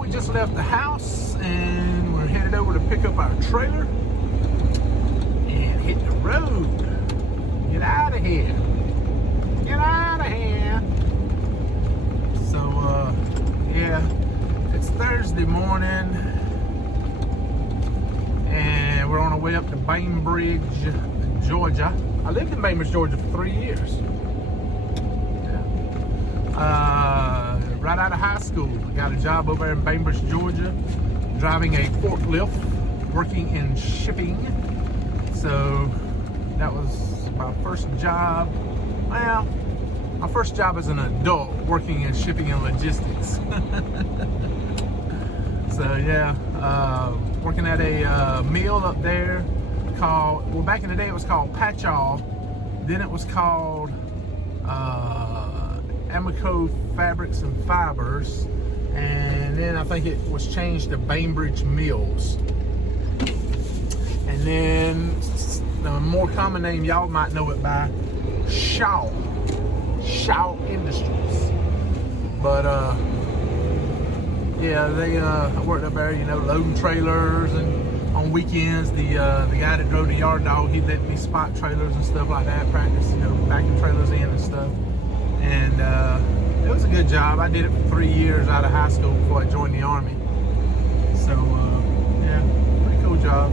we just left the house and we're headed over to pick up our trailer and hit the road. Get out of here. Get out of here. So, yeah, it's Thursday morning and we're on our way up to Bainbridge, Georgia. I lived in Bainbridge, Georgia for 3 years. Right out of high school, I got a job over there in Bainbridge, Georgia, driving a forklift, working in shipping. So that was my first job. Well, my first job as an adult, working in shipping and logistics. So yeah, working at a mill up there called, well, back in the day it was called Patchall. Then it was called Amico Fabrics and Fibers, and then I think it was changed to Bainbridge Mills. And then the more common name, y'all might know it by Shaw Industries. But yeah, they I worked up there, you know, loading trailers, and on weekends the guy that drove the yard dog, he'd let me spot trailers and stuff like that, practice, you know, backing trailers in and stuff. And it was a good job. I did it for 3 years out of high school before I joined the Army. So yeah, pretty cool job.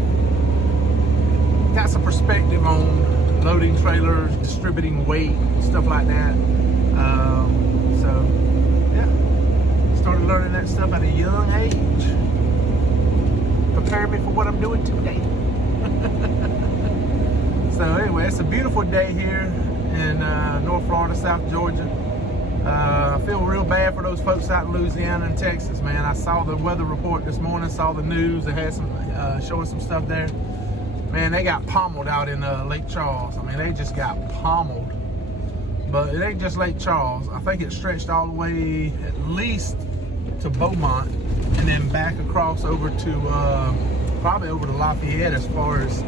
Got some perspective on loading trailers, distributing weight, stuff like that. So yeah, started learning that stuff at a young age. Prepared me for what I'm doing today. So anyway, it's a beautiful day here in North Florida, South Georgia. I feel real bad for those folks out in Louisiana and Texas, man. I saw the weather report this morning, saw the news. They had some showing some stuff there. Man, they got pummeled out in Lake Charles. I mean, they just got pummeled. But it ain't just Lake Charles. I think it stretched all the way at least to Beaumont and then back across over to probably over to Lafayette as far as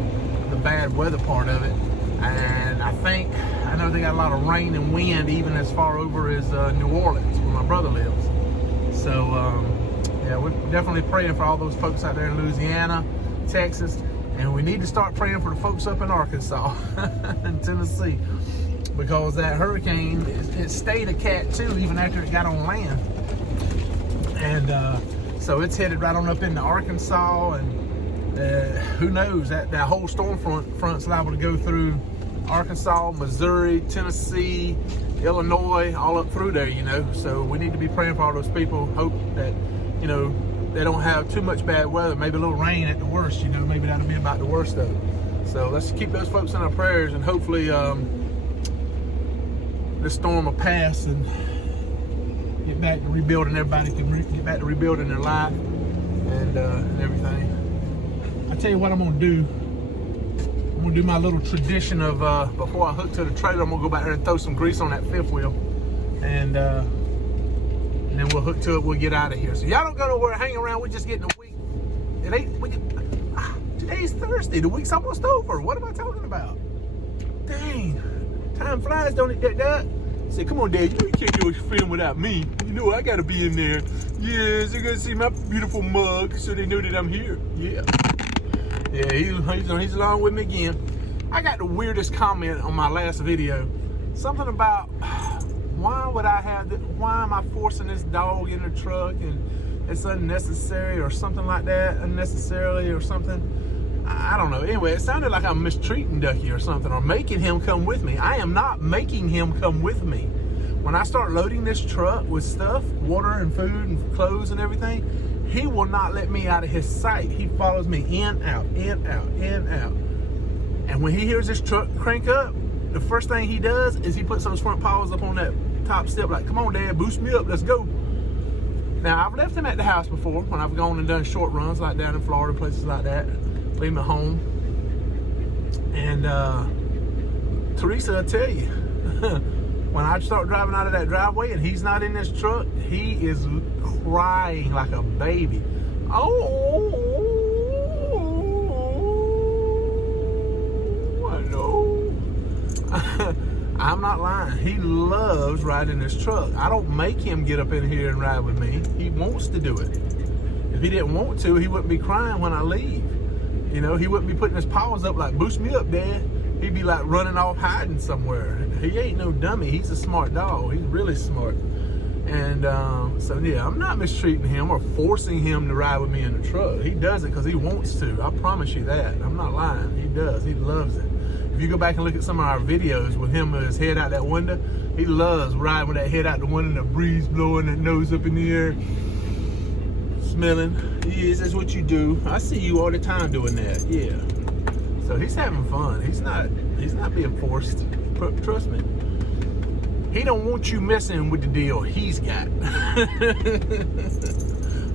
the bad weather part of it. And I know they got a lot of rain and wind even as far over as New Orleans, where my brother lives. So yeah, we're definitely praying for all those folks out there in Louisiana, Texas, and we need to start praying for the folks up in Arkansas and Tennessee, because that hurricane, it stayed a Cat 2 even after it got on land. And so it's headed right on up into Arkansas, and who knows, that whole storm front's liable to go through Arkansas, Missouri, Tennessee, Illinois, all up through there, you know. So we need to be praying for all those people. Hope that, you know, they don't have too much bad weather, maybe a little rain at the worst, you know, maybe that'll be about the worst of it. So let's keep those folks in our prayers, and hopefully this storm will pass and get back to rebuilding. Everybody can get back to rebuilding their life and everything. I tell you what I'm gonna do. I'm gonna do my little tradition of before I hook to the trailer, I'm gonna go back there and throw some grease on that fifth wheel, and then we'll hook to it. We'll get out of here. So y'all don't go nowhere, hang around. We're just getting a week. It ain't. Today's Thursday. The week's almost over. What am I talking about? Dang, time flies, don't it, Dad? Say, come on, Dad. You can't do a film without me. You know I gotta be in there. Yes, they're gonna see my beautiful mug, so they know that I'm here. Yeah. Yeah, he's along with me again. I got the weirdest comment on my last video. Something about, why am I forcing this dog in the truck, and it's unnecessary or something like that, unnecessarily or something. I don't know. Anyway, it sounded like I'm mistreating Ducky or something, or making him come with me. I am not making him come with me. When I start loading this truck with stuff, water and food and clothes and everything, he will not let me out of his sight. He follows me in, out, in, out, in, out. And when he hears this truck crank up, the first thing he does is he puts those front paws up on that top step, like, come on, Dad, boost me up, let's go. Now, I've left him at the house before when I've gone and done short runs, like down in Florida, places like that. Leave him at home. And Teresa will tell you, when I start driving out of that driveway and he's not in this truck, he is crying like a baby. Oh, I know. I'm not lying. He loves riding this truck. I don't make him get up in here and ride with me. He wants to do it. If he didn't want to, he wouldn't be crying when I leave. You know, he wouldn't be putting his paws up like, boost me up, Dad. He'd be like running off, hiding somewhere. He ain't no dummy. He's a smart dog. He's really smart. And so, yeah, I'm not mistreating him or forcing him to ride with me in the truck. He does it because he wants to. I promise you that. I'm not lying. He does. He loves it. If you go back and look at some of our videos with him with his head out that window, he loves riding with that head out the window and the breeze blowing, that nose up in the air, smelling. Yes, that's what you do. I see you all the time doing that. Yeah. So he's having fun. He's not being forced. Trust me. He don't want you messing with the deal he's got.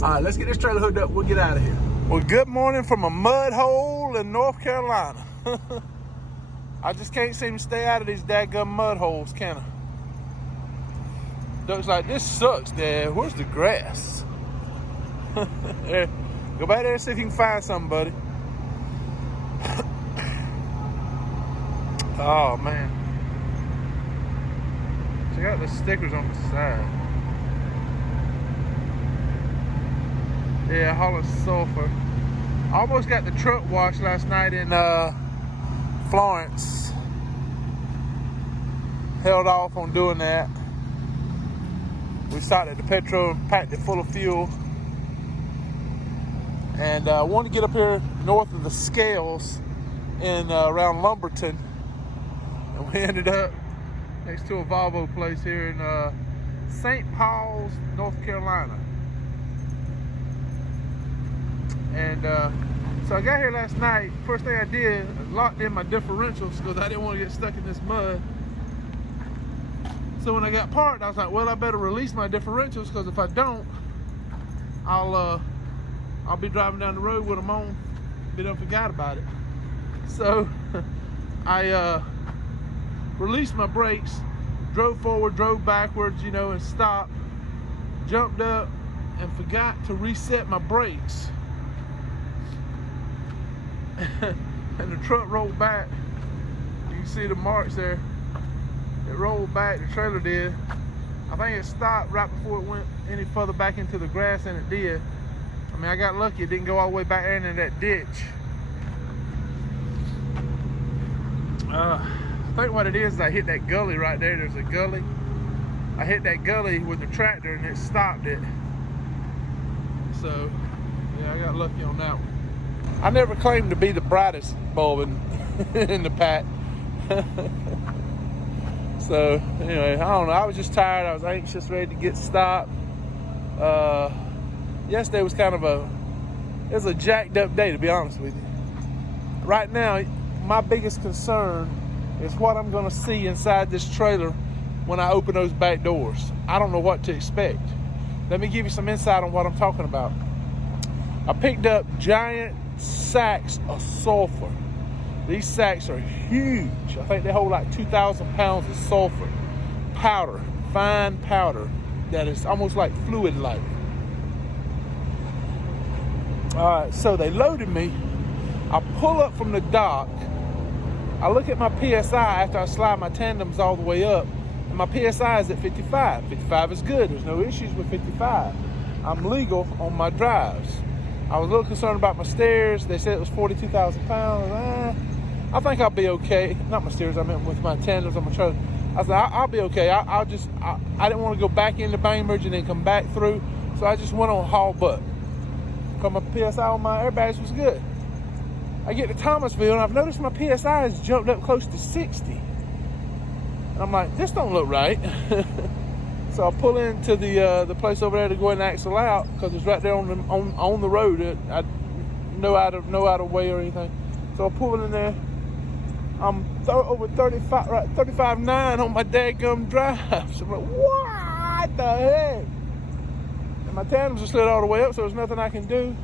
All right, let's get this trailer hooked up. We'll get out of here. Well, good morning from a mud hole in North Carolina. I just can't seem to stay out of these dadgum mud holes, can I? Duck's like, this sucks, Dad. Where's the grass? There. Go back there and see if you can find something, buddy. Oh, man. Check out the stickers on the side. Yeah, hauling sulfur. I almost got the truck washed last night in Florence. Held off on doing that. We stopped at the petrol and packed it full of fuel. And I wanted to get up here north of the scales in around Lumberton. And we ended up next to a Volvo place here in St. Paul's, North Carolina. And so I got here last night. First thing I did, I locked in my differentials because I didn't want to get stuck in this mud. So when I got parked, I was like, well, I better release my differentials because if I don't, I'll be driving down the road with them on. Be done forgot about it. So I released my brakes, drove forward, drove backwards, you know, and stopped, jumped up, and forgot to reset my brakes. And the truck rolled back. You can see the marks there. It rolled back, the trailer did. I think it stopped right before it went any further back into the grass than it did. I mean, I got lucky, it didn't go all the way back there into that ditch. I think what it is I hit that gully right there. There's a gully. I hit that gully with the tractor and it stopped it. So, yeah, I got lucky on that one. I never claimed to be the brightest bulb in the pack. So, anyway, I don't know. I was just tired. I was anxious, ready to get stopped. Yesterday was kind of it was a jacked up day, to be honest with you. Right now, my biggest concern is what I'm going to see inside this trailer when I open those back doors. I don't know what to expect. Let me give you some insight on what I'm talking about. I picked up giant sacks of sulfur. These sacks are huge. I think they hold like 2,000 pounds of sulfur. Powder, fine powder that is almost like fluid-like. All right, so they loaded me. I pull up from the dock. I look at my PSI after I slide my tandems all the way up, and my PSI is at 55. 55 is good. There's no issues with 55. I'm legal on my drives. I was a little concerned about my stairs. They said it was 42,000 pounds. I think I'll be okay. Not my stairs, I meant with my tandems on my trailer. I said, I'll be okay. I didn't want to go back into Bainbridge and then come back through, so I just went on haul butt. Because my PSI on my airbags was good. I get to Thomasville and I've noticed my PSI has jumped up close to 60. And I'm like, this don't look right. So I pull into the place over there to go ahead and axle out because it's right there on the road. No out of way or anything. So I pull in there. I'm over 35, right, 35.9 on my dadgum drive. So I'm like, what the heck? And my tandems are slid all the way up, so there's nothing I can do.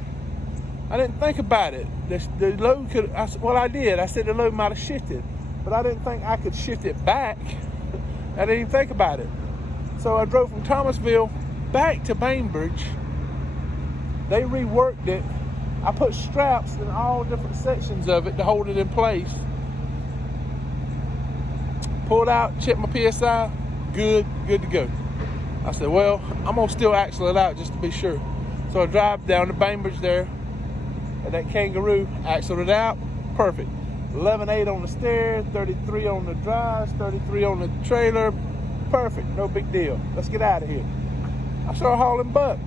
I didn't think about it. The load could, I did. I said the load might have shifted, but I didn't think I could shift it back. I didn't even think about it. So I drove from Thomasville back to Bainbridge. They reworked it. I put straps in all different sections of it to hold it in place. Pulled out, checked my PSI, good to go. I said, well, I'm gonna still axle it out just to be sure. So I drive down to Bainbridge there, at that Kangaroo, axled it out, perfect. 11.8 on the steer, 33 on the drives, 33 on the trailer, perfect, no big deal. Let's get out of here. I start hauling butt.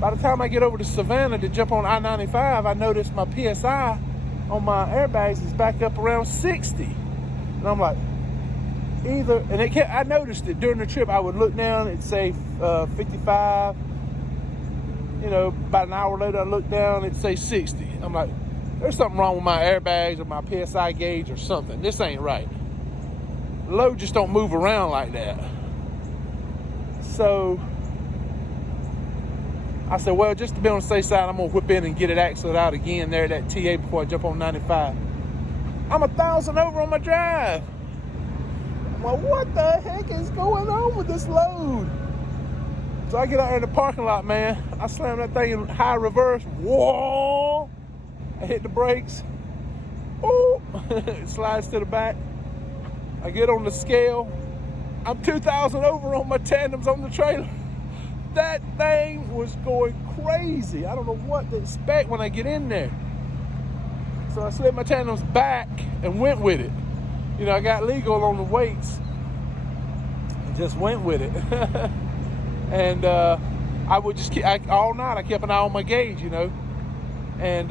By the time I get over to Savannah to jump on I-95, I notice my PSI on my airbags is back up around 60. And I'm like, I noticed it during the trip. I would look down, it'd say 55. You know, about an hour later, I look down, it'd say 60. I'm like, there's something wrong with my airbags or my PSI gauge or something. This ain't right. Load just don't move around like that. So I said, well, just to be on the safe side, I'm going to whip in and get it axled out again there at that TA before I jump on 95. I'm 1,000 over on my drive. I'm like, what the heck is going on with this load? So I get out there in the parking lot, man. I slam that thing in high reverse. Whoa! I hit the brakes. Oh! It slides to the back. I get on the scale. I'm 2,000 over on my tandems on the trailer. That thing was going crazy. I don't know what to expect when I get in there. So I slid my tandems back and went with it. You know, I got legal on the weights and just went with it. And I would just all night I kept an eye on my gauge, you know. And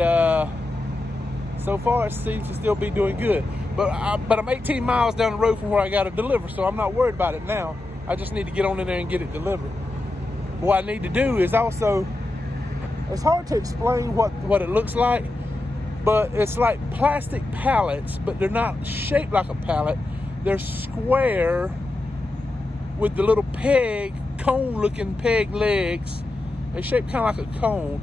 so far it seems to still be doing good. But I'm 18 miles down the road from where I got to deliver, so I'm not worried about it now. I just need to get on in there and get it delivered. What I need to do is also, it's hard to explain what it looks like, but it's like plastic pallets, but they're not shaped like a pallet. They're square with the little cone-looking peg legs. They shape kind of like a cone,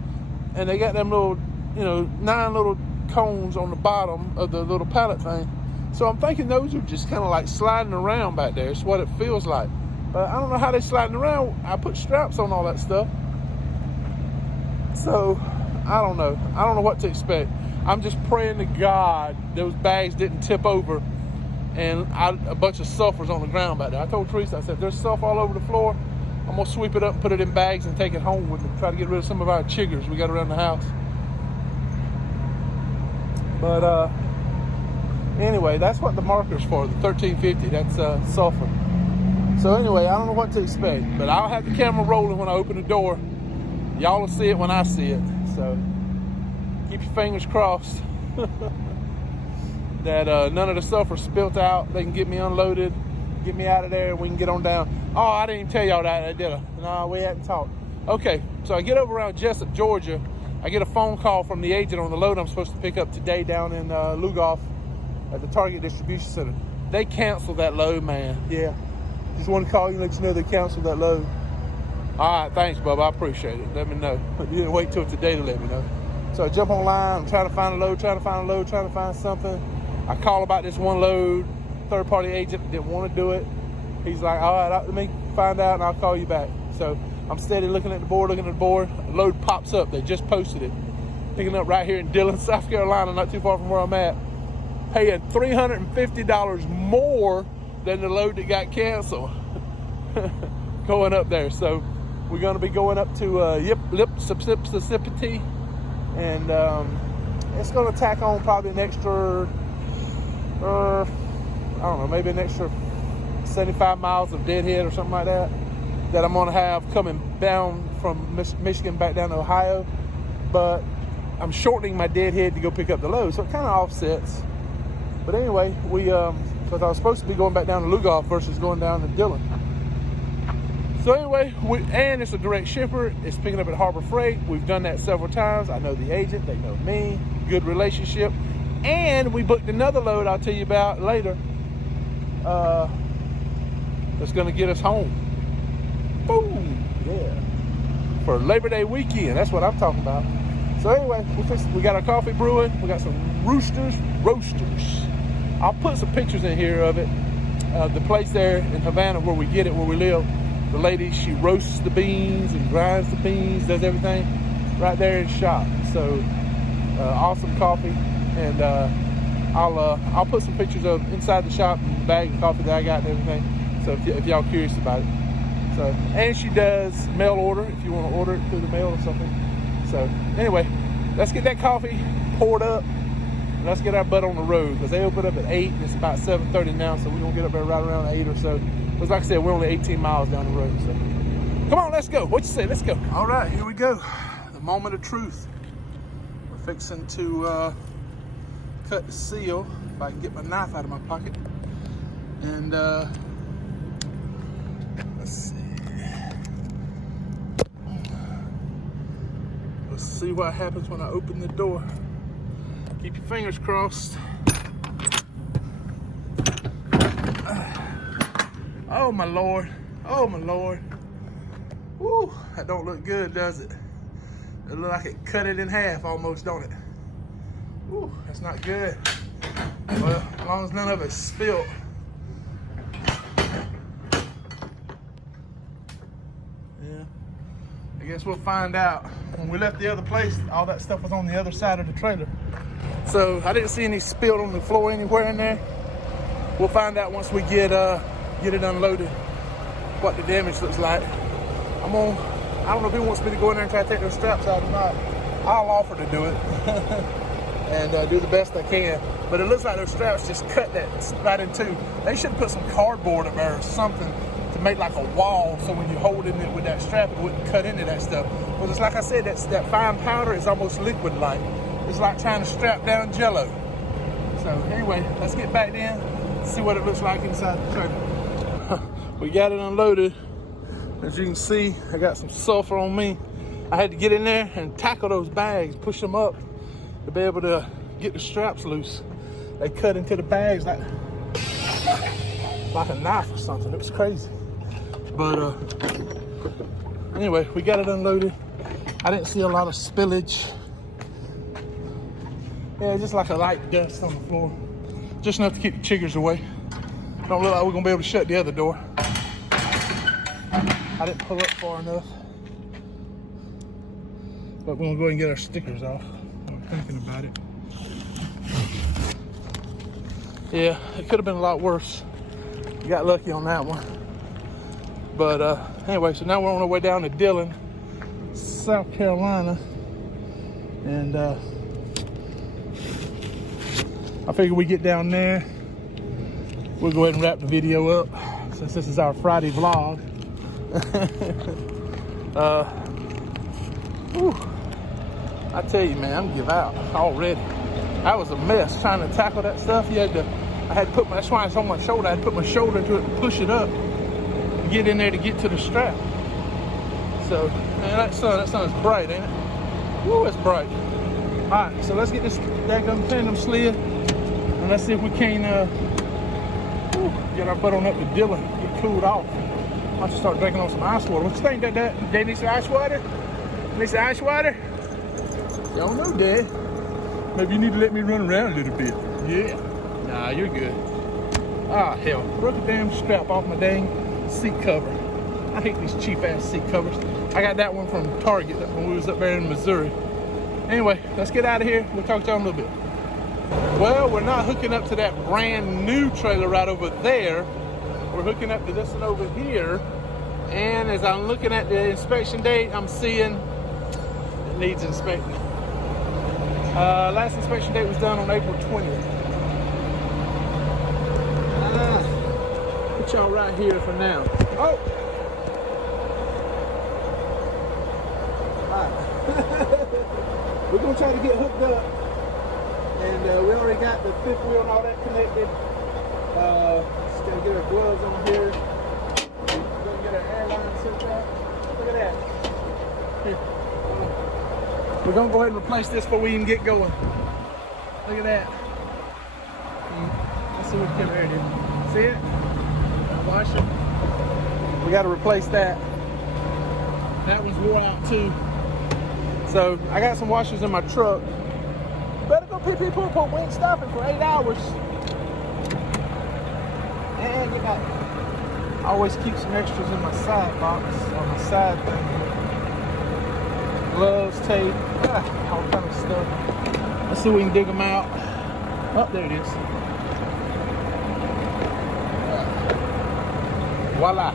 and they got them little, 9 little cones on the bottom of the little pallet thing. So I'm thinking those are just kind of like sliding around back there. It's what it feels like. But I don't know how they're sliding around. I put straps on all that stuff. So I don't know. I don't know what to expect. I'm just praying to God those bags didn't tip over and a bunch of sulfur's on the ground back there. I told Teresa, I said, if there's sulfur all over the floor, I'm going to sweep it up and put it in bags and take it home with me. Try to get rid of some of our chiggers we got around the house. But anyway, that's what the marker's for, the 1350. That's sulfur. So anyway, I don't know what to expect, but I'll have the camera rolling when I open the door. Y'all will see it when I see it. So keep your fingers crossed that none of the sulfur spilt out. They can get me unloaded, get me out of there, and we can get on down. Oh, I didn't even tell y'all that, did I? No, we hadn't talked. Okay, so I get over around Jessup, Georgia. I get a phone call from the agent on the load I'm supposed to pick up today down in Lugoff at the Target Distribution Center. They canceled that load, man. Yeah. Just want to call you and let you know they canceled that load. All right, thanks, Bubba. I appreciate it. Let me know. You didn't wait till today to let me know. So I jump online. I'm trying to find a load, trying to find something. I call about this one load. Third-party agent didn't want to do it. He's like, all right, let me find out, and I'll call you back. So I'm steady looking at the board. A load pops up. They just posted it. Picking up right here in Dillon, South Carolina, not too far from where I'm at. Paying $350 more than the load that got canceled. Going up there. So we're going to be going up to Mississippi, and it's going to tack on probably an extra, I don't know, maybe an extra 75 miles of deadhead or something like that I'm going to have coming down from Michigan back down to Ohio. But I'm shortening my deadhead to go pick up the load, so it kind of offsets. But anyway, because I was supposed to be going back down to Lugoff versus going down to Dillon. So anyway, and it's a direct shipper. It's picking up at Harbor Freight. We've done that several times. I know the agent. They know me. Good relationship. And we booked another load I'll tell you about later. That's going to get us home. Boom. Yeah. For Labor Day weekend. That's what I'm talking about. So anyway, we got our coffee brewing. We got some roasters. I'll put some pictures in here of it. The place there in Havana where we get it, where we live. The lady, she roasts the beans and grinds the beans, does everything right there in shop. So awesome coffee, and I'll put some pictures of inside the shop and the bag of coffee that I got and everything. So if y'all curious about it. So, and she does mail order if you want to order it through the mail or something. So anyway, let's get that coffee poured up and let's get our butt on the road, because they open up at 8 and it's about 7:30 now, so we're gonna get up there right around 8 or so. But like I said, we're only 18 miles down the road, so come on, let's go. What you say? Let's go. All right, here we go. The moment of truth. We're fixing to cut the seal, if I can get my knife out of my pocket. And let's see. Let's see what happens when I open the door. Keep your fingers crossed. Oh my Lord. Oh my Lord. Woo, that don't look good, does it? It look like it cut it in half almost, don't it? Woo, that's not good. Well, as long as none of it's spilled. Yeah, I guess we'll find out. When we left the other place, all that stuff was on the other side of the trailer. So I didn't see any spilled on the floor anywhere in there. We'll find out once we get it unloaded, what the damage looks like. I don't know if he wants me to go in there and try to take those straps out or not. I'll offer to do it and do the best I can. But it looks like those straps just cut that right in two. They should put some cardboard up there or something to make like a wall, so when you're holding it with that strap, it wouldn't cut into that stuff. But it's like I said, that fine powder is almost liquid-like. It's like trying to strap down Jello. So anyway, let's get back in, see what it looks like inside the trailer. We got it unloaded. As you can see, I got some sulfur on me. I had to get in there and tackle those bags, push them up to be able to get the straps loose. They cut into the bags like a knife or something. It was crazy. But anyway, we got it unloaded. I didn't see a lot of spillage. Yeah, just like a light dust on the floor. Just enough to keep the chiggers away. Don't look like we're gonna be able to shut the other door. I didn't pull up far enough. But we're gonna go ahead and get our stickers off. I'm thinking about it. Yeah, it could have been a lot worse. Got lucky on that one. But anyway, so now we're on our way down to Dillon, South Carolina. And I figure we get down there, we'll go ahead and wrap the video up since this is our Friday vlog. I tell you, man, I'm gonna give out already. That was a mess trying to tackle that stuff. I had to put that's why it's on my shoulder. I had to put my shoulder into it and push it up to get in there to get to the strap. So, man, that sun is bright, ain't it? Woo, it's bright. All right, so let's get this daggum tandem slid, and let's see if we can get our butt on up to Dillon, get cooled off. I should start drinking on some ice water. What you think, Dad? Dad needs some ice water? Needs some ice water? You don't know, Dad. Maybe you need to let me run around a little bit. Yeah. Nah, you're good. Ah, hell. Broke the damn strap off my dang seat cover. I hate these cheap-ass seat covers. I got that one from Target when we was up there in Missouri. Anyway, let's get out of here. We'll talk to y'all in a little bit. Well, we're not hooking up to that brand new trailer right over there. We're hooking up to this one over here. And as I'm looking at the inspection date, I'm seeing it needs inspecting. Last inspection date was done on April 20th. Put y'all right here for now. Oh! Alright. We're going to try to get hooked up. And we already got the fifth wheel and all that connected. Just got to get our gloves on here. We're going to get our airline hooked up. Look at that. Here. We're going to go ahead and replace this before we even get going. Look at that. Let's see what came here, dude. See it? Wash it. We got to replace that. That one's wore out too. So I got some washers in my truck. Better go pee pee poo poo. We ain't stopping for 8 hours. And you got. I always keep some extras in my side box on my side thing. Gloves, tape, all kind of stuff. Let's see if we can dig them out. Oh, there it is. Voila.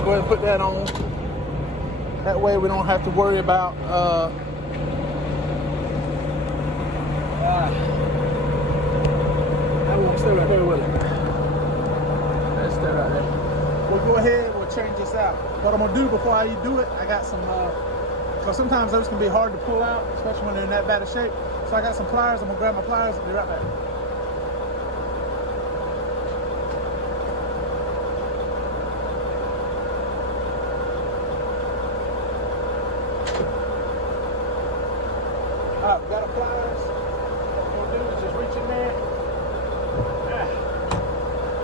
we'll go ahead and put that on. That way we don't have to worry about I won't stay right there with it. Let's stay right there. We'll go ahead and we'll change this out. What I'm gonna do before I do it, I got some because sometimes those can be hard to pull out, especially when they're in that bad of shape. So I got some pliers. I'm gonna grab my pliers and be right back. All right, we got our pliers. What we're gonna do is just reach in there,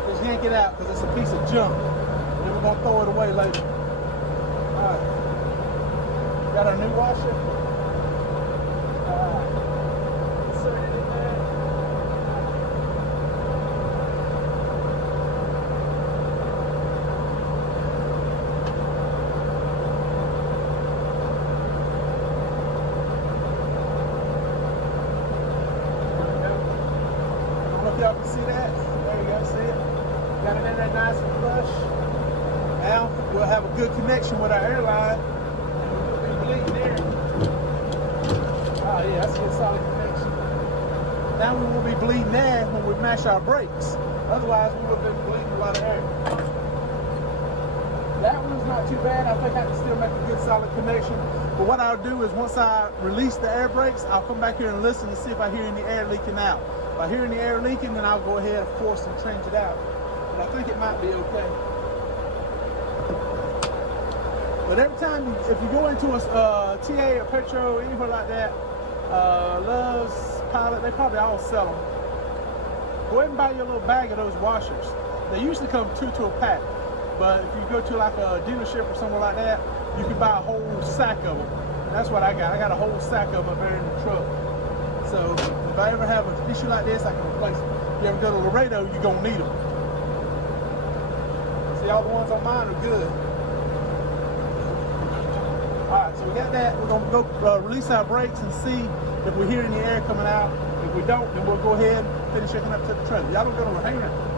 just yank it out because it's a piece of junk. Then we're gonna throw it away later. All right, got our new washer. Insert it in there. Y'all can see that. There you go, see it? Got it in there nice and flush. Now we'll have a good connection with our airline. And we'll be bleeding there. Oh yeah, that's a good solid connection. Now we will be bleeding there when we mash our brakes. Otherwise we would have been bleeding a lot of air. That one's not too bad. I think I can still make a good solid connection. But what I'll do is once I release the air brakes, I'll come back here and listen to see if I hear any air leaking out. If I hear any air leaking, then I'll go ahead, of course, and change it out. But I think it might be okay. But every time, if you go into a TA or Petro, anywhere like that, Love's, Pilot, they probably all sell them. Go ahead and buy your little bag of those washers. They usually come 2 to a pack. But if you go to like a dealership or somewhere like that, you can buy a whole sack of them. And that's what I got. I got a whole sack of them up there in the truck. So if I ever have an issue like this, I can replace them. If you ever go to Laredo, you're gonna need them. See, all the ones on mine are good. All right, so we got that. We're gonna go release our brakes and see if we hear any air coming out. If we don't, then we'll go ahead and finish hooking up to the trailer. Y'all don't go to hang around.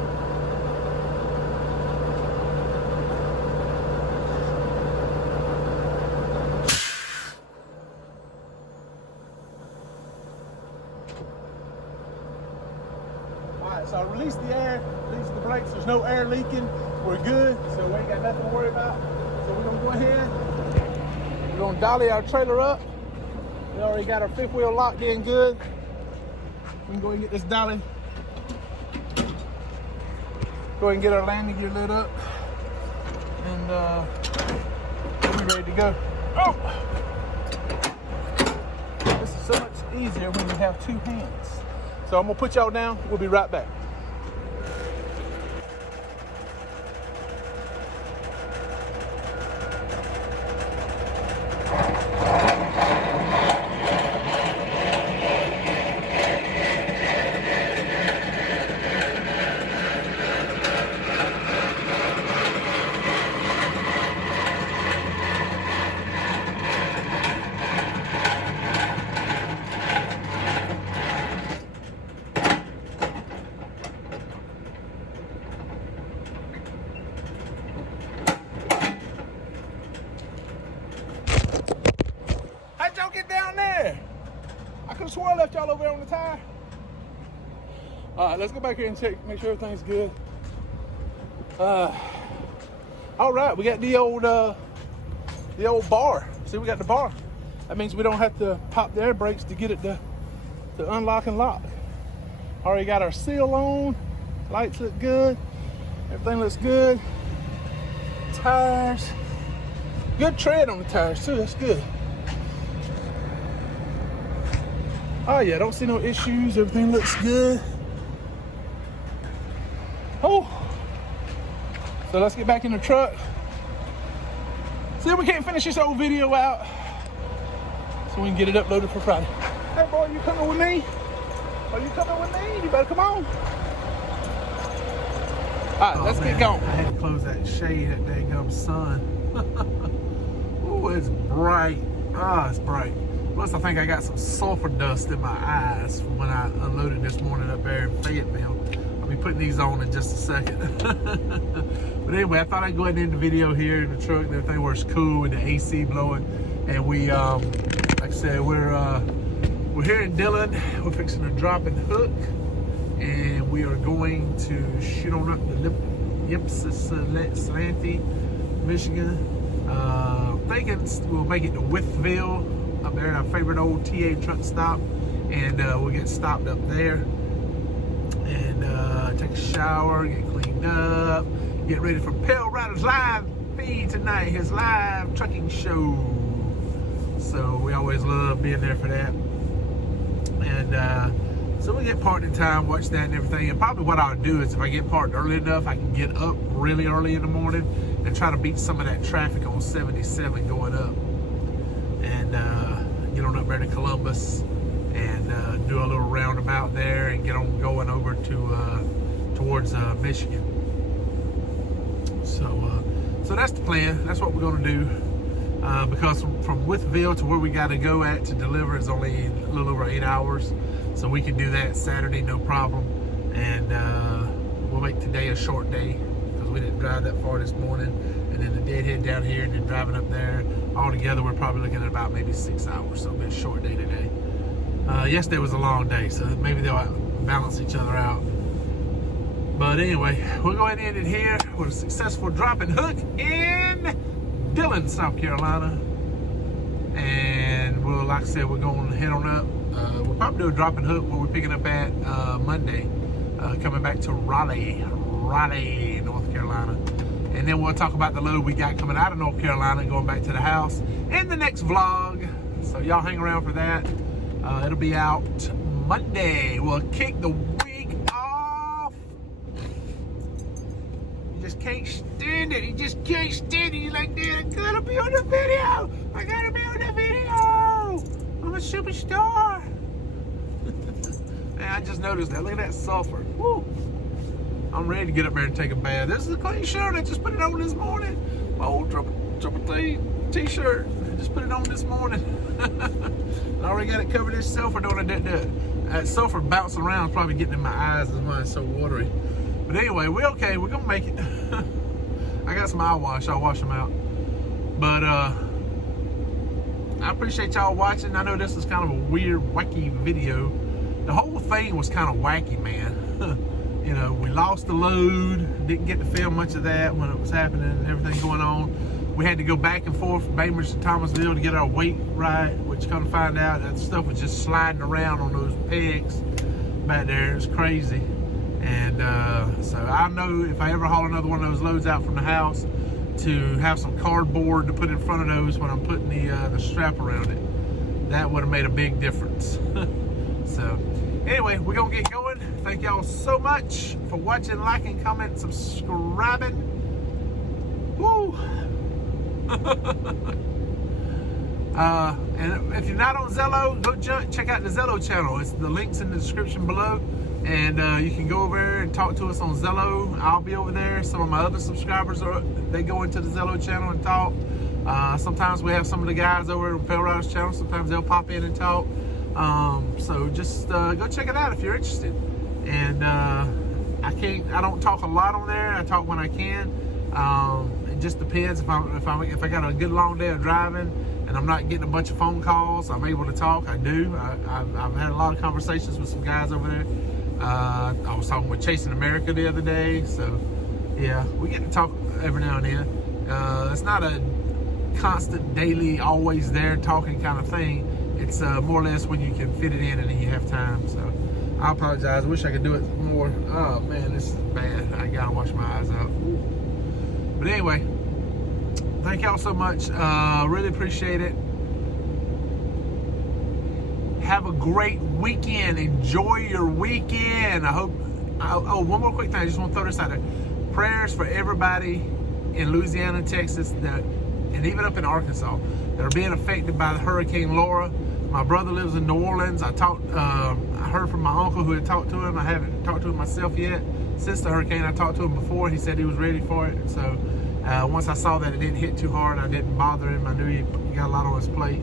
So I released the air, released the brakes. There's no air leaking. We're good, so we ain't got nothing to worry about. So we're gonna go ahead. We're gonna dolly our trailer up. We already got our 5th wheel locked in good. We can go ahead and get this dolly. Go ahead and get our landing gear lit up. And we'll be ready to go. Oh! This is so much easier when you have 2 hands. So I'm gonna put y'all down. We'll be right back. Y'all get down there. I could have sworn I left y'all over there on the tire. All right, let's go back here and check, make sure everything's good. All right, we got the old bar. See, we got the bar. That means we don't have to pop the air brakes to get it to unlock and lock. Already got our seal on. Lights look good. Everything looks good. Tires. Good tread on the tires too, that's good. Oh yeah, don't see no issues. Everything looks good. Oh. So let's get back in the truck. See if we can't finish this old video out so we can get it uploaded for Friday. Hey boy, you coming with me? Are you coming with me? You better come on. All right, let's get going. I had to close that shade, that dang sun. Oh, it's bright. Ah, it's bright. Plus, I think I got some sulfur dust in my eyes from when I unloaded this morning up there in Fayetteville. I I'll be putting these on in just a second. But anyway, I thought I'd go ahead and end the video here in the truck and everything where it's cool with the AC blowing. And we, like I said, we're here in Dillon. We're fixing to drop and hook, and we are going to shoot on up the Ypsilanti, Michigan. Thinking we'll make it to Withville up there, our favorite old TA truck stop, and we'll get stopped up there and take a shower, get cleaned up, get ready for Pale Rider's live feed tonight, his live trucking show. So we always love being there for that. And so we get parked in time, watch that and everything. And probably what I'll do is if I get parked early enough, I can get up really early in the morning and try to beat some of that traffic on 77 going up. And get on up there to Columbus and do a little roundabout there and get on going over to towards Michigan. So that's the plan. That's what we're going to do. Because from Withville to where we got to go at to deliver is only a little over 8 hours. So we can do that Saturday, no problem. And we'll make today a short day because we didn't drive that far this morning. And then the deadhead down here and then driving up there. All together, we're probably looking at about maybe 6 hours. So it'll be a short day today. Yesterday was a long day, so maybe they'll balance each other out. But anyway, we'll go ahead and end it here with a successful drop and hook in Dillon, South Carolina. And we'll, like I said, we're going to head on up. We'll probably do a drop and hook where we're picking up at Monday, coming back to Raleigh, North Carolina. And then we'll talk about the load we got coming out of North Carolina and going back to the house in the next vlog. So y'all hang around for that. It'll be out Monday. We'll kick the week off. You just can't stand it. You just can't stand it. You're like, Dad, I gotta be on the video. I gotta be on the video. I'm a superstar. Man, I just noticed that. Look at that sulfur. Woo. I'm ready to get up there and take a bath. This is a clean shirt. I just put it on this morning. My old triple T t-shirt. I just put it on this morning. I already got it covered in sulfur, don't I? That sulfur bouncing around, probably getting in my eyes. That's why it's so watery. But anyway, we're okay. We're gonna make it. I got some eye wash. I'll wash them out. But I appreciate y'all watching. I know this is kind of a weird, wacky video. The whole thing was kind of wacky, man. You know, we lost the load. Didn't get to film much of that when it was happening and everything going on. We had to go back and forth from Bainbridge to Thomasville to get our weight right, which come to find out that stuff was just sliding around on those pegs back there. It's crazy. And so I know if I ever haul another one of those loads out from the house, to have some cardboard to put in front of those when I'm putting the strap around it. That would have made a big difference. So anyway, we're gonna get going. Thank y'all so much for watching, liking, commenting, subscribing. Woo! And if you're not on Zello, go check out the Zello channel. It's the links in the description below. And you can go over there and talk to us on Zello. I'll be over there. Some of my other subscribers, they go into the Zello channel and talk. Sometimes we have some of the guys over on Pale Rider's channel. Sometimes they'll pop in and talk. So just go check it out if you're interested. And I don't talk a lot on there. I talk when I can. It just depends if I got a good long day of driving and I'm not getting a bunch of phone calls, I'm able to talk. I do. I've had a lot of conversations with some guys over there. I was talking with Chasing America the other day. So yeah, we get to talk every now and then. It's not a constant, daily, always there talking kind of thing. It's more or less when you can fit it in and then you have time. So I apologize. I wish I could do it more. Oh man, this is bad. I gotta wash my eyes out. But anyway, thank y'all so much. Really appreciate it. Have a great weekend. Enjoy your weekend. I hope. Oh, one more quick thing. I just want to throw this out there. Prayers for everybody in Louisiana, Texas, and even up in Arkansas that are being affected by the Hurricane Laura. My brother lives in New Orleans. I heard from my uncle who had talked to him. I haven't talked to him myself yet. Since the hurricane, I talked to him before. He said he was ready for it. So once I saw that it didn't hit too hard, I didn't bother him. I knew he got a lot on his plate.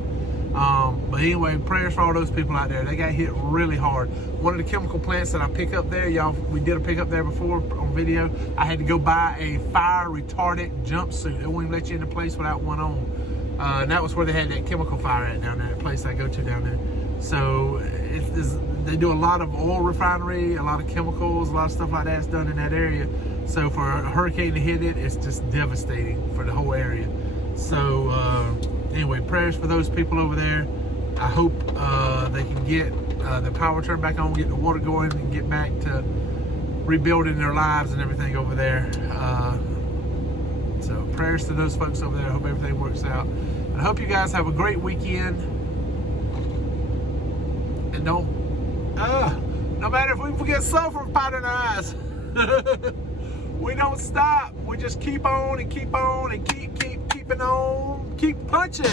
But anyway, prayers for all those people out there. They got hit really hard. One of the chemical plants that I pick up there, y'all, we did a pickup there before on video. I had to go buy a fire retardant jumpsuit. They won't even let you into place without one on. And that was where they had that chemical fire at down there, that place I go to down there. So they do a lot of oil refinery, a lot of chemicals, a lot of stuff like that's done in that area. So for a hurricane to hit it, it's just devastating for the whole area. So anyway, prayers for those people over there. I hope they can get the power turned back on, get the water going, and get back to rebuilding their lives and everything over there. So prayers to those folks over there. I hope everything works out. And I hope you guys have a great weekend. And no matter if we get sulfur powder in our eyes, we don't stop. We just keep on and keep on and keeping on, keep punching.